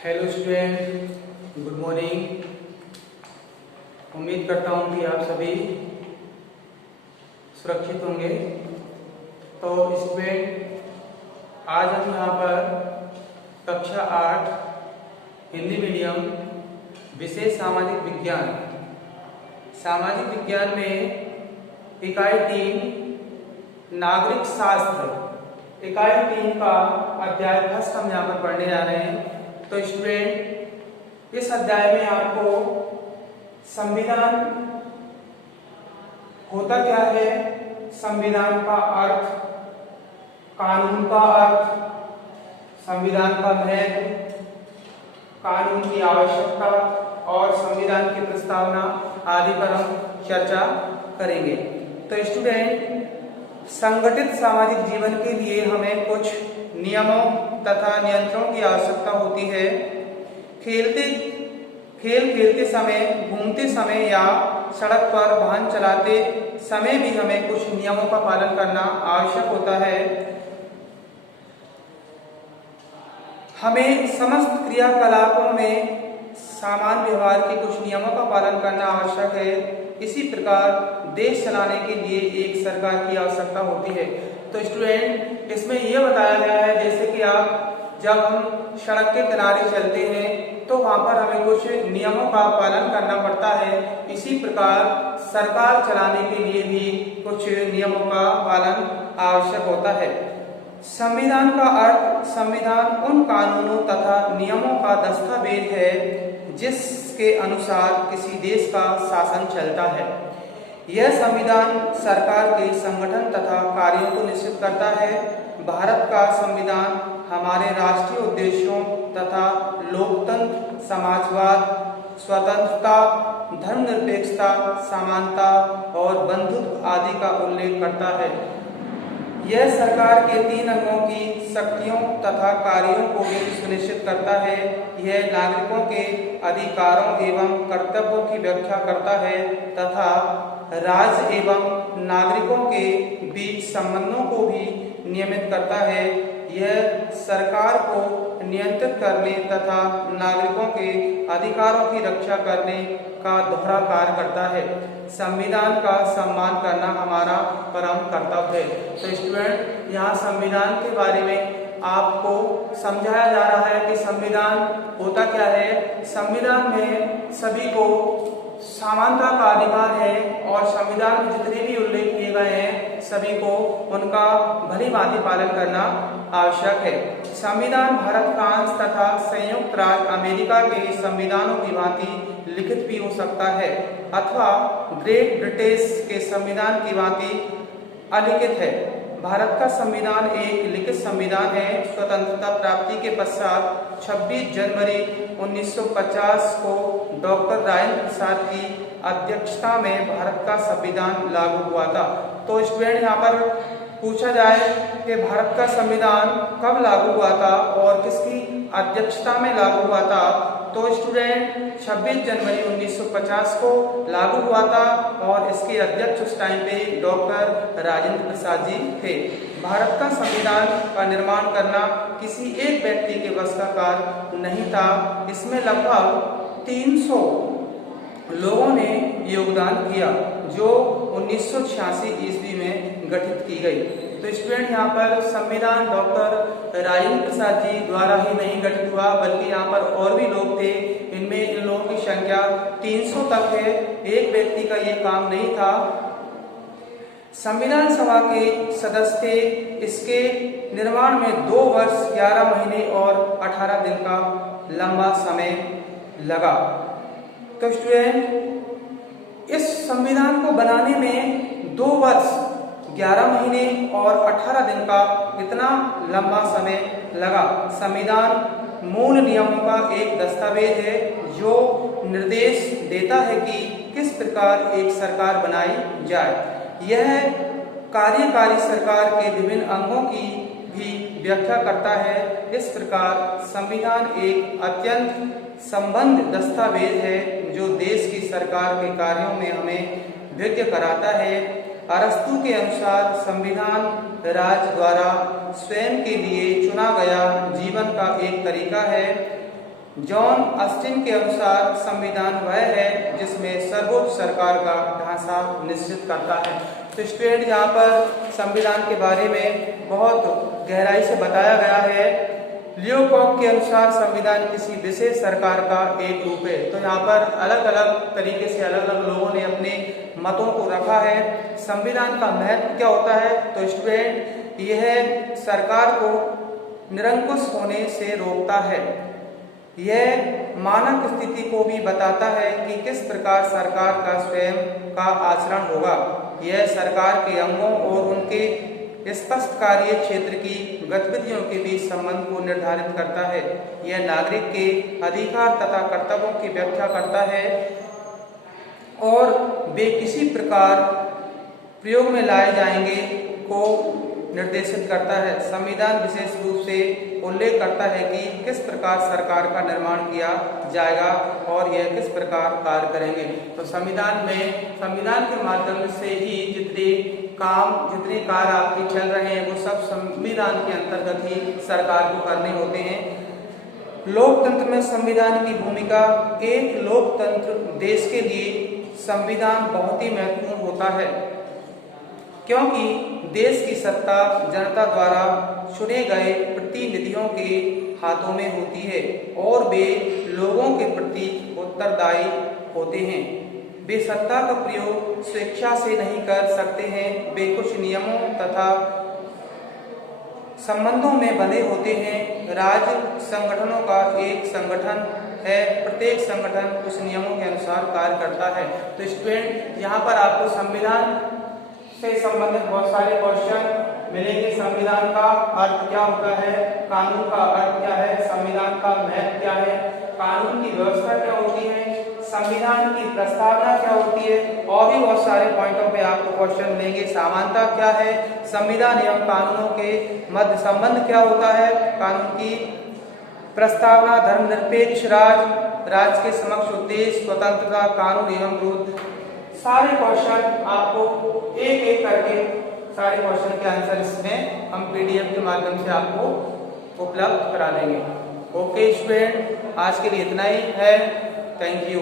Hello student, good morning. उम्मीद करता हूँ कि आप सभी सुरक्षित होंगे। तो स्टूडेंट, आज हम यहाँ पर कक्षा 8 हिंदी मीडियम विषय सामाजिक विज्ञान में इकाई 3 नागरिक शास्त्र इकाई 3 का अध्याय फर्स्ट हम यहाँ पर पढ़ने जा रहे हैं। तो स्टूडेंट, इस अध्याय में आपको संविधान होता क्या है, संविधान का अर्थ, कानून का अर्थ, संविधान का महत्व, कानून की आवश्यकता और संविधान की प्रस्तावना आदि पर हम चर्चा करेंगे। तो स्टूडेंट, संगठित सामाजिक जीवन के लिए हमें कुछ नियमों तथा नियंत्रणों की आवश्यकता होती है। खेल खेलते समय, घूमते समय या सड़क पर वाहन चलाते समय भी हमें कुछ नियमों का पालन करना आवश्यक होता है। हमें समस्त क्रियाकलापों में सामान्य व्यवहार के कुछ नियमों का पालन करना आवश्यक है। इसी प्रकार देश चलाने के लिए एक सरकार की आवश्यकता होती है। तो स्टूडेंट, इसमें यह बताया गया है जैसे कि आप जब हम सड़क के किनारे चलते हैं तो वहां पर हमें कुछ नियमों का पालन करना पड़ता है। इसी प्रकार सरकार चलाने के लिए भी कुछ नियमों का पालन आवश्यक होता है। संविधान का अर्थ, संविधान उन कानूनों तथा नियमों का दस्तावेज है जिसके अनुसार किसी देश का शासन चलता है। यह संविधान सरकार के संगठन तथा कार्यों को निश्चित करता है। भारत का संविधान हमारे राष्ट्रीय उद्देश्यों तथा लोकतंत्र, समाजवाद, स्वतंत्रता, धर्मनिरपेक्षता, समानता और बंधुत्व आदि का उल्लेख करता है। यह सरकार के 3 अंगों की शक्तियों तथा कार्यों को भी सुनिश्चित करता है। यह नागरिकों के अधिकारों एवं कर्तव्यों की व्याख्या करता है तथा राज्य एवं नागरिकों के बीच संबंधों को भी नियमित करता है। यह सरकार को नियंत्रित करने तथा नागरिकों के अधिकारों की रक्षा करने का दोहरा कार्य करता है। संविधान का सम्मान करना हमारा परम कर्तव्य है। तो स्टूडेंट, यहाँ संविधान के बारे में आपको समझाया जा रहा है कि संविधान होता क्या है। संविधान में सभी को समानता का अधिकार है और संविधान में जितने भी उल्लेख किए गए हैं सभी को उनका भली भांति पालन करना आवश्यक है। संविधान भारत, फ्रांस तथा संयुक्त राज्य अमेरिका के संविधानों की भांति लिखित भी हो सकता है अथवा ग्रेट ब्रिटेन के संविधान की भांति अलिखित है। भारत का संविधान एक लिखित संविधान है। स्वतंत्रता प्राप्ति के पश्चात 26 जनवरी 1950 को डॉक्टर राजेंद्र प्रसाद की अध्यक्षता में भारत का संविधान लागू हुआ था। तो स्टूडेंट, यहाँ पर पूछा जाए कि भारत का संविधान कब लागू हुआ था और किसकी अध्यक्षता में लागू हुआ था, तो स्टूडेंट 26 जनवरी 1950 को लागू हुआ था और इसके अध्यक्ष उस टाइम पे डॉक्टर राजेंद्र प्रसाद जी थे। भारत का संविधान का निर्माण करना किसी एक व्यक्ति के बस का कार्य नहीं था। इसमें लगभग 300 लोगों ने योगदान किया जो 1986 ईस्वी में गठित की गई। तो स्टूडेंट, यहाँ पर संविधान डॉक्टर राजेंद्र प्रसाद जी द्वारा ही नहीं गठित हुआ बल्कि यहाँ पर और भी लोग थे। इनमें इन लोगों की संख्या 300 तक है। एक व्यक्ति का ये काम नहीं था। संविधान सभा के सदस्य थे। इसके निर्माण में 2 वर्ष 11 महीने और 18 दिन का लंबा समय लगा। तो स्टूडेंट, इस संविधान को बनाने में 2 वर्ष 11 महीने और 18 दिन का इतना लंबा समय लगा। संविधान मूल नियमों का एक दस्तावेज है जो निर्देश देता है कि किस प्रकार एक सरकार बनाई जाए। यह कार्यकारी सरकार के विभिन्न अंगों की भी व्याख्या करता है। इस प्रकार संविधान एक अत्यंत संबद्ध दस्तावेज है जो देश की सरकार के कार्यों में हमें विज्ञ कराता है। अरस्तु के अनुसार संविधान राज्य द्वारा स्वयं के लिए चुना गया जीवन का एक तरीका है जॉन ऑस्टिन के अनुसार संविधान वह है जिसमें सर्वोच्च सरकार का ढांचा निश्चित करता है। तो स्टूडेंट यहाँ पर संविधान के बारे में बहुत गहराई से बताया गया है। लियो कॉक के अनुसार संविधान किसी विशेष सरकार का एक रूप है। तो यहाँ पर अलग अलग तरीके से अलग अलग लोगों ने अपने मतों को रखा है। संविधान का महत्व क्या होता है? तो स्टूडेंट यह सरकार को निरंकुश होने से रोकता है। यह मानक स्थिति को भी बताता है कि किस प्रकार सरकार का स्वयं का आचरण होगा। यह सरकार के अंगों और उनके स्पष्ट कार्य क्षेत्र की गतिविधियों के बीच संबंध को निर्धारित करता है। यह नागरिक के अधिकार तथा कर्तव्यों की व्याख्या करता है और वे किसी प्रकार प्रयोग में लाए जाएंगे को निर्देशित करता है। संविधान विशेष रूप से उल्लेख करता है कि किस प्रकार सरकार का निर्माण किया जाएगा और यह किस प्रकार कार्य करेंगे। तो संविधान के माध्यम से ही जितने कार्य आपके चल रहे हैं वो सब संविधान के अंतर्गत ही सरकार को करने होते हैं। लोकतंत्र में संविधान की भूमिका। एक लोकतंत्र देश के लिए संविधान बहुत ही महत्वपूर्ण होता है, क्योंकि देश की सत्ता जनता द्वारा चुने गए प्रतिनिधियों के हाथों में होती है और वे लोगों के प्रति उत्तरदायी होते हैं। वे सत्ता का प्रयोग स्वेच्छा से नहीं कर सकते हैं। वे कुछ नियमों तथा संबंधों में बंधे होते हैं। राज्य संगठनों का एक संगठन है। प्रत्येक संगठन कुछ नियमों के अनुसार कार्य करता है। तो स्टूडेंट यहाँ पर आपको संविधान से संबंधित बहुत सारे क्वेश्चन मिलेंगे। संविधान का अर्थ क्या होता है, कानून का अर्थ क्या है, संविधान का महत्व क्या है, कानून की व्यवस्था क्या होती है, संविधान की प्रस्तावना क्या होती है और भी बहुत सारे पॉइंटों पे आपको क्वेश्चन मिलेंगे। समानता क्या है, संविधान एवं कानूनों के मध्य संबंध क्या होता है, कानून की प्रस्तावना, धर्मनिरपेक्ष राज्य के समक्ष उद्देश्य, स्वतंत्रता, कानून एवं विरोध, सारे क्वेश्चन आपको एक एक करके सारे क्वेश्चन के आंसर इसमें हम PDF के माध्यम से आपको उपलब्ध करा देंगे। ओके स्टूडेंट, आज के लिए इतना ही है। Thank you.